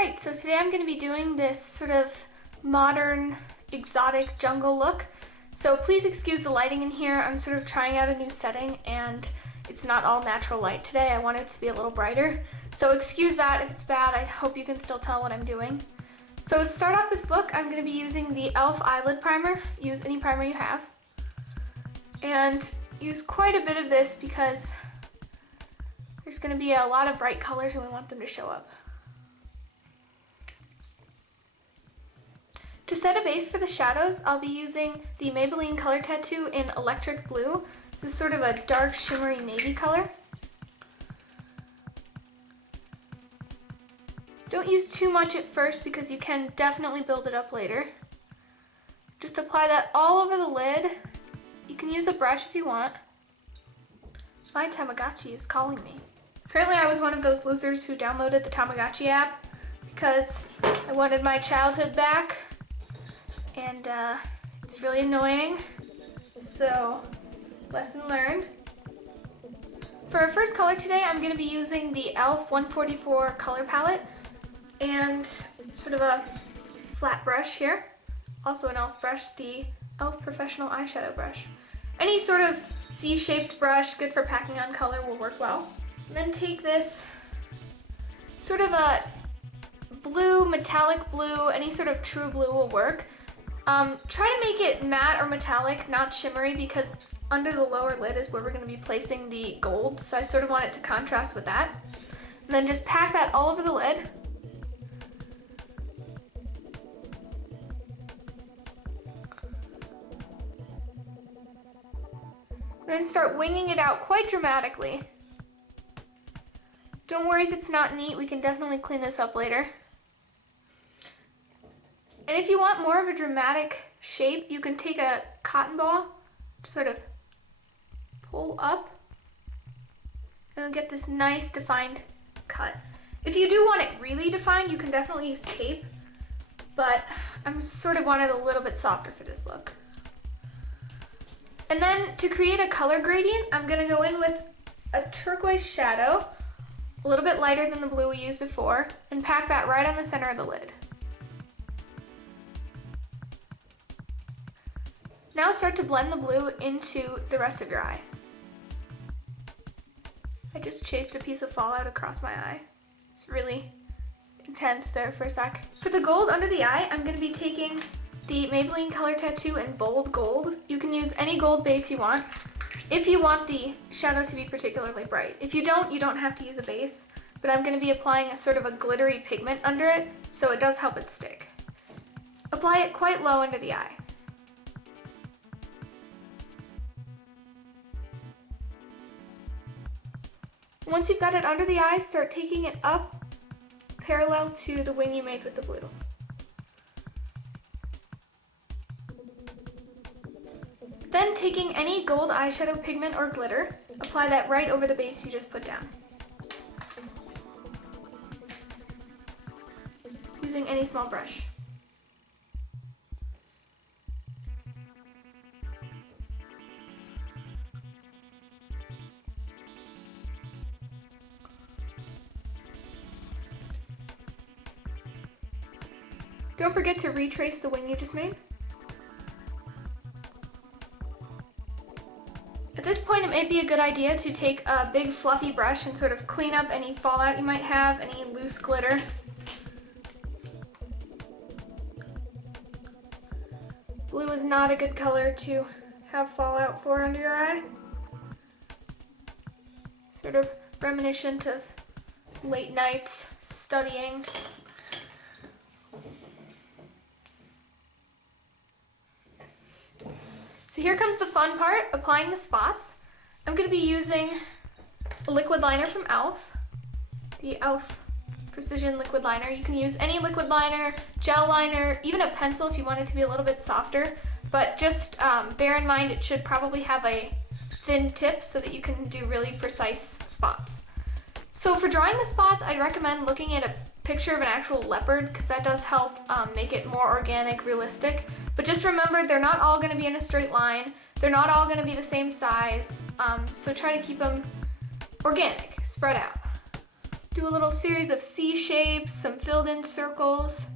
Alright, so today I'm going to be doing this sort of modern, exotic jungle look. So please excuse the lighting in here. I'm sort of trying out a new setting and it's not all natural light today. I want it to be a little brighter. So excuse that if it's bad. I hope you can still tell what I'm doing. So to start off this look, I'm going to be using the e.l.f. eyelid primer. Use any primer you have. And use quite a bit of this because there's going to be a lot of bright colors and we want them to show up. To set a base for the shadows, I'll be using the Maybelline Color Tattoo in Electric Blue. This is sort of a dark, shimmery navy color. Don't use too much at first because you can definitely build it up later. Just apply that all over the lid. You can use a brush if you want. My Tamagotchi is calling me. Apparently I was one of those losers who downloaded the Tamagotchi app because I wanted my childhood back. And it's really annoying, so lesson learned. For our first color today, I'm going to be using the e.l.f. 144 color palette and sort of a flat brush here. Also an e.l.f. brush, the e.l.f. Professional Eyeshadow Brush. Any sort of C-shaped brush, good for packing on color, will work well. And then take this sort of a blue, metallic blue, any sort of true blue will work. Try to make it matte or metallic, not shimmery, because under the lower lid is where we're going to be placing the gold, so I sort of want it to contrast with that. And then just pack that all over the lid. And then start winging it out quite dramatically. Don't worry if it's not neat, we can definitely clean this up later. And if you want more of a dramatic shape, you can take a cotton ball, sort of pull up, and you'll get this nice defined cut. If you do want it really defined, you can definitely use tape, but I'm sort of want it a little bit softer for this look. And then to create a color gradient, I'm going to go in with a turquoise shadow, a little bit lighter than the blue we used before, and pack that right on the center of the lid. Now start to blend the blue into the rest of your eye. I just chased a piece of fallout across my eye. It's really intense there for a sec. For the gold under the eye, I'm going to be taking the Maybelline Color Tattoo in Bold Gold. You can use any gold base you want if you want the shadow to be particularly bright. If you don't have to use a base, but I'm going to be applying a sort of a glittery pigment under it, so it does help it stick. Apply it quite low under the eye. Once you've got it under the eye, start taking it up parallel to the wing you made with the blue. Then taking any gold eyeshadow pigment or glitter, apply that right over the base you just put down. Using any small brush. Don't forget to retrace the wing you just made. At this point, it may be a good idea to take a big fluffy brush and sort of clean up any fallout you might have, any loose glitter. Blue is not a good color to have fallout for under your eye. Sort of reminiscent of late nights studying. So here comes the fun part, applying the spots. I'm going to be using a liquid liner from e.l.f., the e.l.f. Precision Liquid Liner. You can use any liquid liner, gel liner, even a pencil if you want it to be a little bit softer, but just bear in mind it should probably have a thin tip so that you can do really precise spots. So for drawing the spots, I'd recommend looking at a picture of an actual leopard because that does help make it more organic, realistic. But just remember, they're not all going to be in a straight line. They're not all going to be the same size. So try to keep them organic, spread out. Do a little series of C shapes, some filled in circles.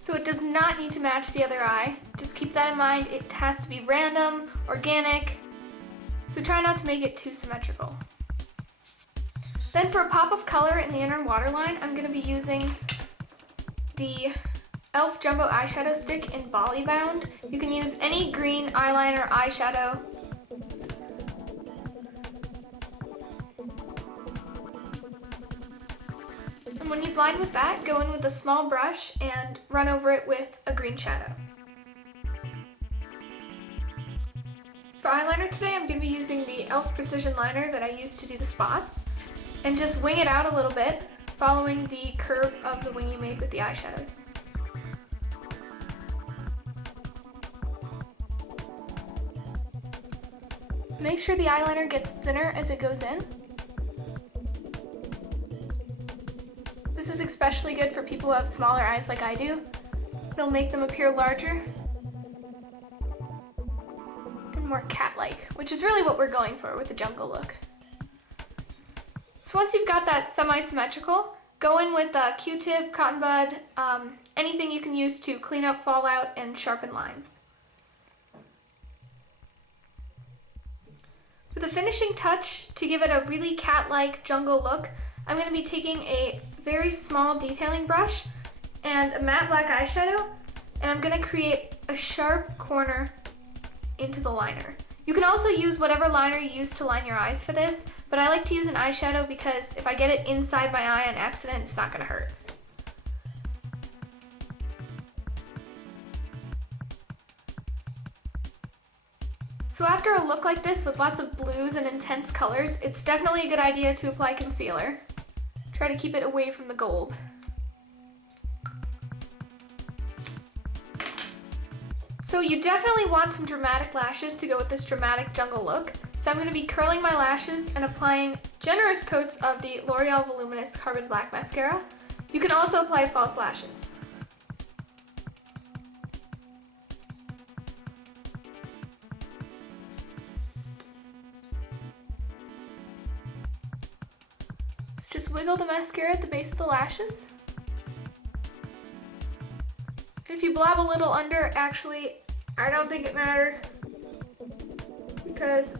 So it does not need to match the other eye. Just keep that in mind. It has to be random, organic. So try not to make it too symmetrical. Then for a pop of color in the inner waterline, I'm going to be using the e.l.f. Jumbo Eyeshadow Stick in Bali Bound. You can use any green eyeliner, eyeshadow. And when you blend with that, go in with a small brush and run over it with a green shadow. For eyeliner today, I'm going to be using the e.l.f. Precision Liner that I used to do the spots. And just wing it out a little bit, following the curve of the wing you made with the eyeshadows. Make sure the eyeliner gets thinner as it goes in. This is especially good for people who have smaller eyes like I do. It'll make them appear larger and more cat-like, which is really what we're going for with the jungle look. So once you've got that semi-symmetrical, go in with a Q-tip, cotton bud, anything you can use to clean up fallout and sharpen lines. For the finishing touch, to give it a really cat-like jungle look, I'm going to be taking a very small detailing brush and a matte black eyeshadow, and I'm going to create a sharp corner into the liner. You can also use whatever liner you use to line your eyes for this, but I like to use an eyeshadow because if I get it inside my eye on accident, it's not going to hurt. So after a look like this with lots of blues and intense colors, it's definitely a good idea to apply concealer. Try to keep it away from the gold. So you definitely want some dramatic lashes to go with this dramatic jungle look. So I'm going to be curling my lashes and applying generous coats of the L'Oreal Voluminous Carbon Black Mascara. You can also apply false lashes. So just wiggle the mascara at the base of the lashes. If you blob a little under, actually, I don't think it matters because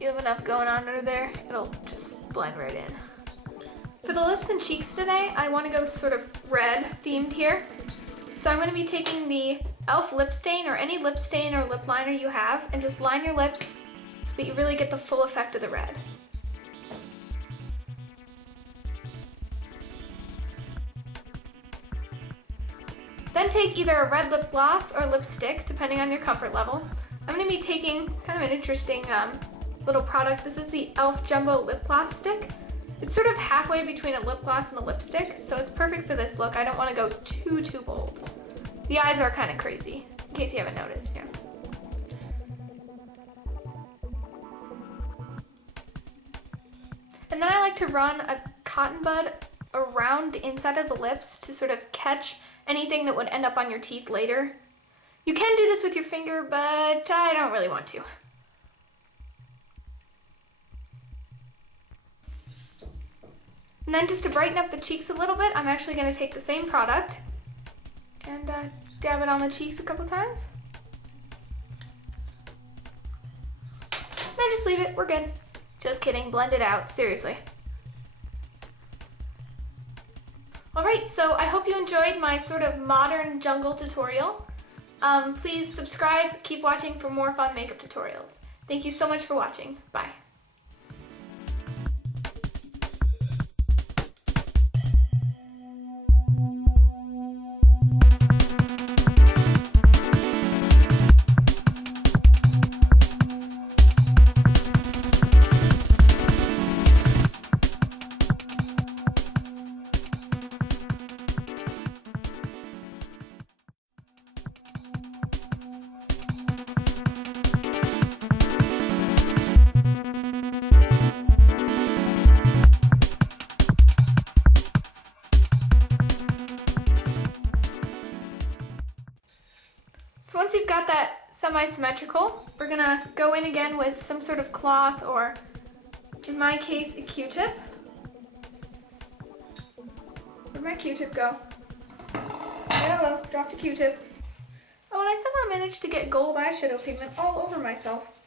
you have enough going on under there. It'll just blend right in. For the lips and cheeks today, I want to go sort of red themed here. So I'm going to be taking the e.l.f. lip stain or any lip stain or lip liner you have and just line your lips so that you really get the full effect of the red. Then take either a red lip gloss or lipstick, depending on your comfort level. I'm going to be taking kind of an interesting little product. This is the e.l.f. Jumbo Lip Gloss Stick. It's sort of halfway between a lip gloss and a lipstick, so it's perfect for this look. I don't want to go too bold. The eyes are kind of crazy, in case you haven't noticed. Yeah. And then I like to run a cotton bud around the inside of the lips to sort of catch anything that would end up on your teeth later. You can do this with your finger, but I don't really want to. And then just to brighten up the cheeks a little bit, I'm actually going to take the same product and dab it on the cheeks a couple times. Then just leave it, we're good. Just kidding, blend it out, seriously. Alright, so I hope you enjoyed my sort of modern jungle tutorial. Please subscribe, keep watching for more fun makeup tutorials. Thank you so much for watching. Bye. So once you've got that semi-symmetrical, we're gonna go in again with some sort of cloth, or in my case, a Q-tip. Where'd my Q-tip go? Hello, dropped a Q-tip. Oh, and I somehow managed to get gold eyeshadow pigment all over myself.